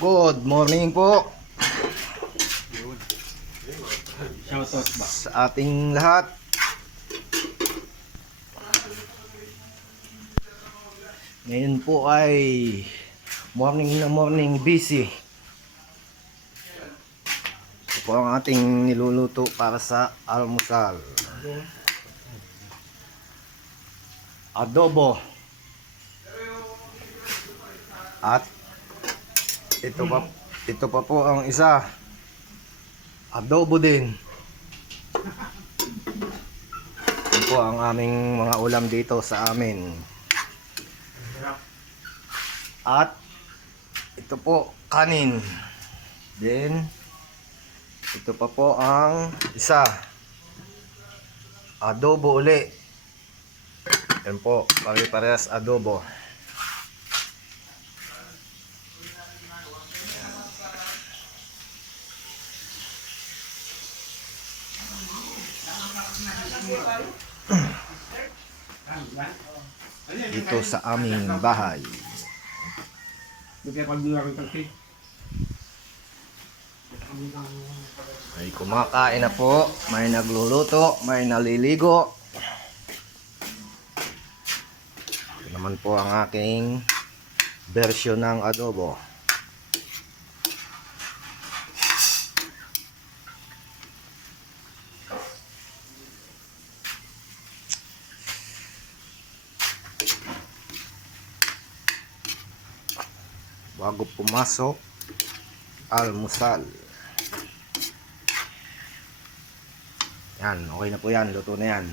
Good morning po Shoutout ba? sa ating lahat. Ngayon po ay morning na morning busy. Ito po ang ating niluluto para sa almusal. Adobo. At ito pa ito pa po ang isa. Adobo din. Yan po ang aming mga ulam dito sa amin. At ito po kanin. Then ito pa po ang isa. Adobo uli. Yan po, pare-parehas adobo. Dito sa aming bahay. May kumakain na po, may nagluluto, may naliligo. Ito naman po ang aking version ng adobo. Bago pumasok, almusal. Yan, okay na po yan. Luto na yan.